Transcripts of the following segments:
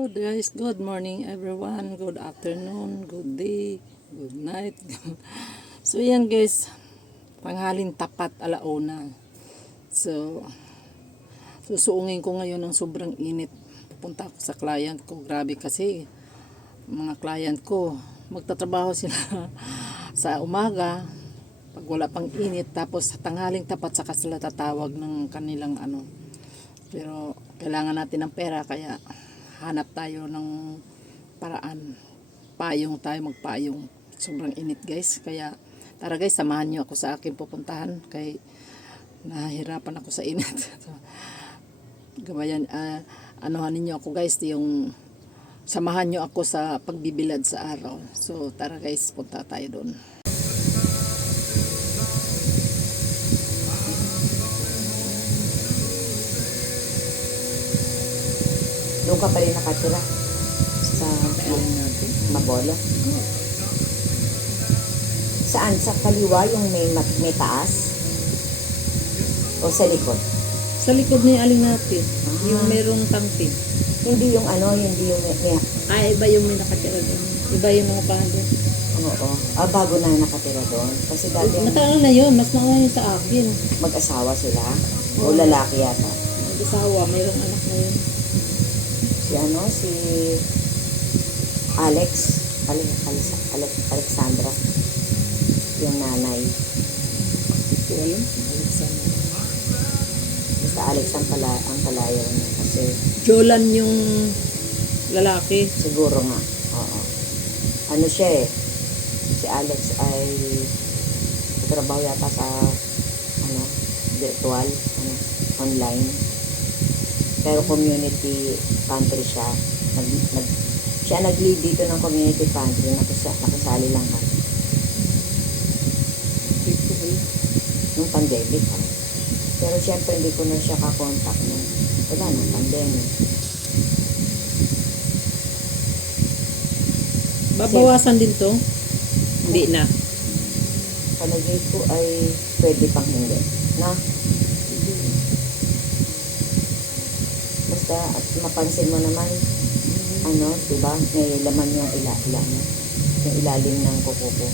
Good guys, good morning everyone, good afternoon, good day, good night. So yan guys, panghalin tapat alauna. So susuungin ko ngayon ng sobrang init. Pupunta ako sa client ko, grabe kasi mga client ko magtatrabaho sila sa umaga pag wala pang init, tapos tanghaling tapat saka sila tatawag ng kanilang ano. Pero kailangan natin ng pera, kaya hanap tayo ng paraan. Payong tayo, magpayong. Sobrang init guys. Kaya tara guys, samahan nyo ako sa aking pupuntahan. Kay nahihirapan ako sa init. So, gabayan, anuhan ninyo ako guys, yung samahan nyo ako sa pagbibilad sa araw. So tara guys, punta tayo doon. Doon ka pa rin nakatira sa Mabolo. Saan? Sa kaliwa yung may taas? O sa likod? Sa likod ni Aling natin, yung merong tangke. Hindi yung hindi yung Iba yung may nakatira doon. Iba yung mga pangalan. oo. Bago na nakatira doon. Kasi dati Matagal na yun, mas nauna yun sa akin. mag-asawa sila. O lalaki yata. Mag-asawa, mayroong anak na yun. Si Alexandra. Yung nanay. Ito yun, Alexander. Basta Alex ang palayaw niya. Kasi Jolan yung lalaki. siguro nga. Oo. Ano siya eh. Si Alex ay trabaho yata sa virtual, online. Pero community pantry siya. Siya nag-lead dito ng community pantry. Nakasali lang kami. Nung pandemic ha. Pero syempre hindi ko na siya kakontak nung wala nang pandemic. Babawasan din to? Hindi na. Palagay ko ay pwede pang hindi. Na? Basta at mapansin mo naman, diba? May laman yung yung ilalim ng kuko ko.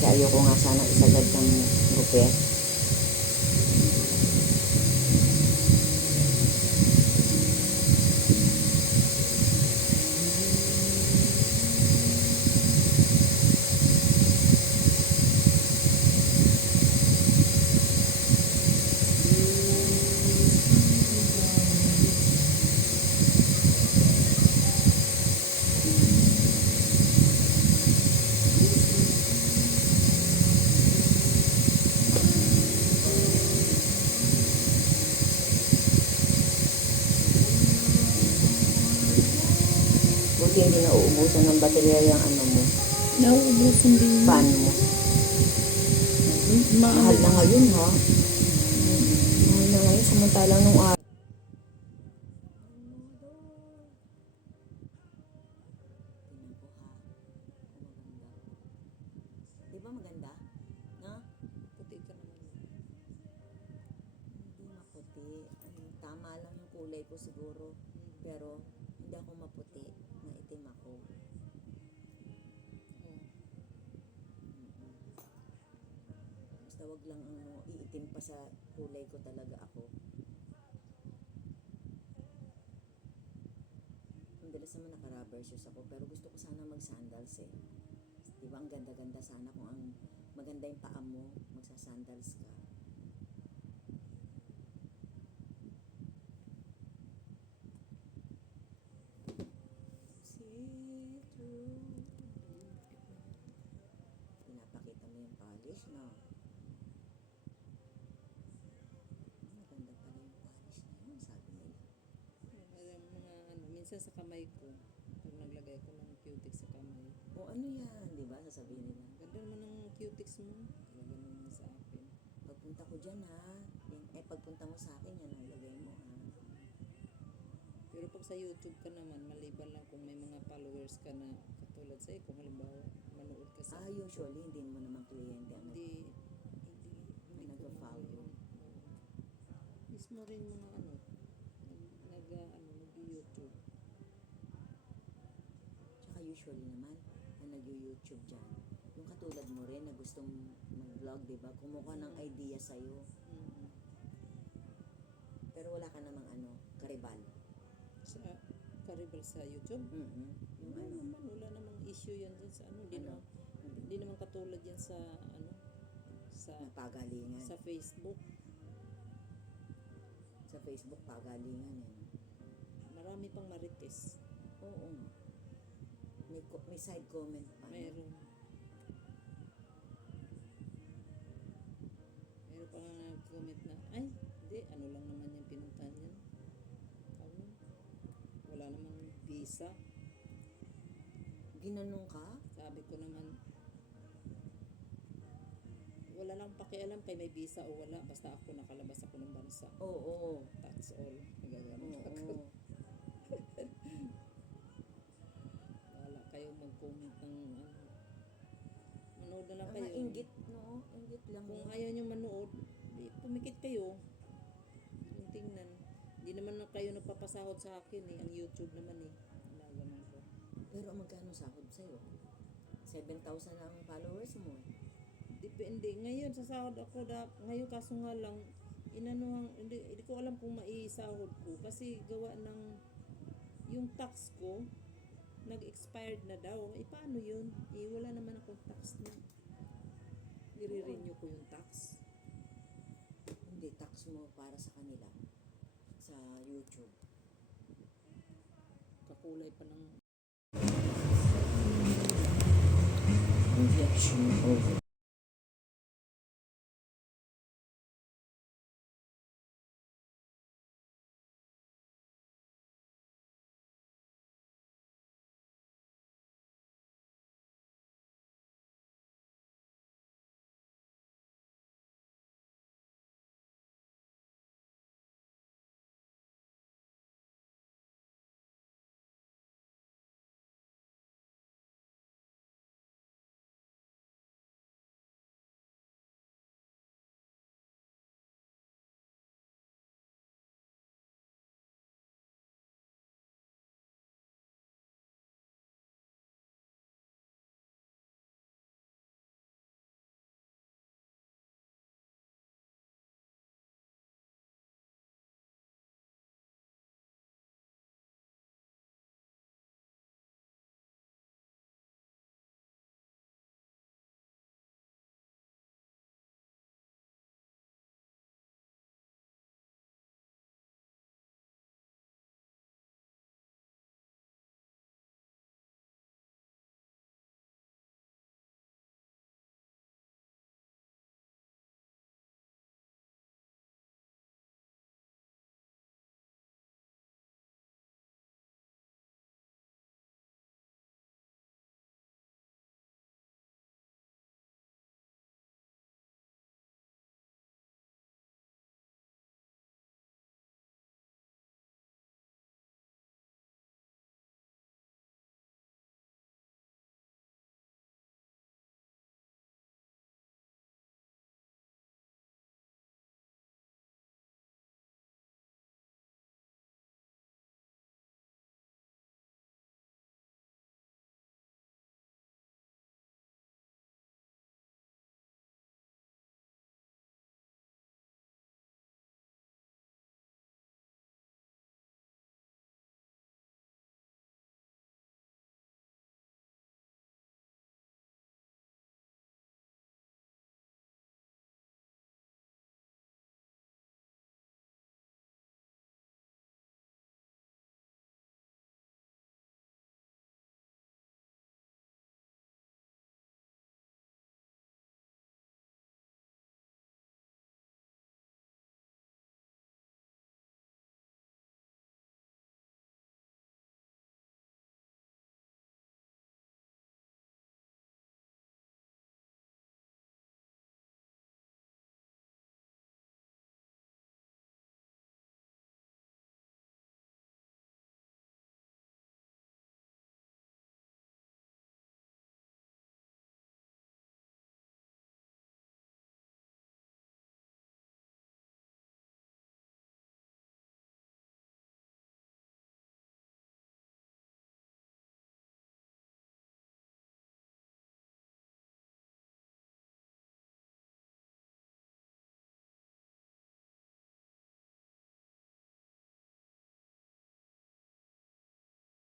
Kaya ayoko nga sana isagad ng gupit. Buti hindi na uubusan ng baterya yung mo. Nauubusan din. Fan mo. Mahal na ngayon ha. Mahal na ngayon samantalang nung araw. Diba maganda? No? Puti ka naman. Hindi maputi. Tama lang yung kulay ko siguro. Pero hindi ako maputi. Maitim ako. Basta wag lang iitim pa sa kulay ko talaga ako. Madalas naman naka-rubber shoes ako. Pero gusto ko sana mag-sandals eh. Diba ang ganda-ganda sana kung ang maganda yung paa mo, magsa-sandals ka. Pinapakita mo yung polish, no? Maganda pala yung polish na yun, sabi nila. Minsan sa kamay ko, pag naglagay ko ng cutex sa kamay. O ano yan, di ba? Sasabihin nila. Ganda naman ng cutex mo. Talaga naman sa akin. Pagpunta ko dyan ha. Pagpunta mo sa akin, yan ang lagay mo ha. Pero pag sa YouTube ka naman, maliban lang kung may mga followers ka na katulad sa'yo, kung halimbawa manood ka sa Usually, hindi mo naman kliyente ang hindi ko nag-follow. Mismo rin mga usually naman na nag-YouTube dyan. Yung katulad mo rin na gustong mag-vlog, di ba? Kumuha ng idea sa'yo. Mm. Pero wala ka namang karibal. Sa Karibal sa YouTube. Mm-hmm. Yung Wala namang issue yan dyan sa ano. Hindi naman katulad yan sa sa pagalingan. sa Facebook. Sa Facebook, pagalingan eh. Marami pang marites. Oo. May side comment pa. Meron pa nga nag-comment na, ay, hindi, ano lang naman yung pinuntahan yan. Wala namang visa. Ginanong ka? Sabi ko naman, wala lang pakialam kay may visa o wala. Basta ako nakalabas ako ng bansa. Oo. That's all. Nagaganon ako. Oo. Wala kayong mag-comment ng manood na lang Mga kayo. inggit, no? Inggit lang. Kung ayaw nyo manood, pumikit kayo. Yung tingnan. Hindi naman na kayo nagpapasahod sa akin eh. Ang YouTube naman eh. Naganon ko. Pero magkano sahod sa'yo? 7,000 ang followers mo eh. Depende. Ngayon, sasahod ako. Ngayon, kaso nga lang, hindi ko alam kung maisahod ko. Kasi gawa ng, yung tax ko, nag-expired na daw. Paano yun? Wala naman akong tax na. I-renew ko yung tax. Hindi, tax mo para sa kanila. Sa YouTube. Kakulay pa ng Injection over.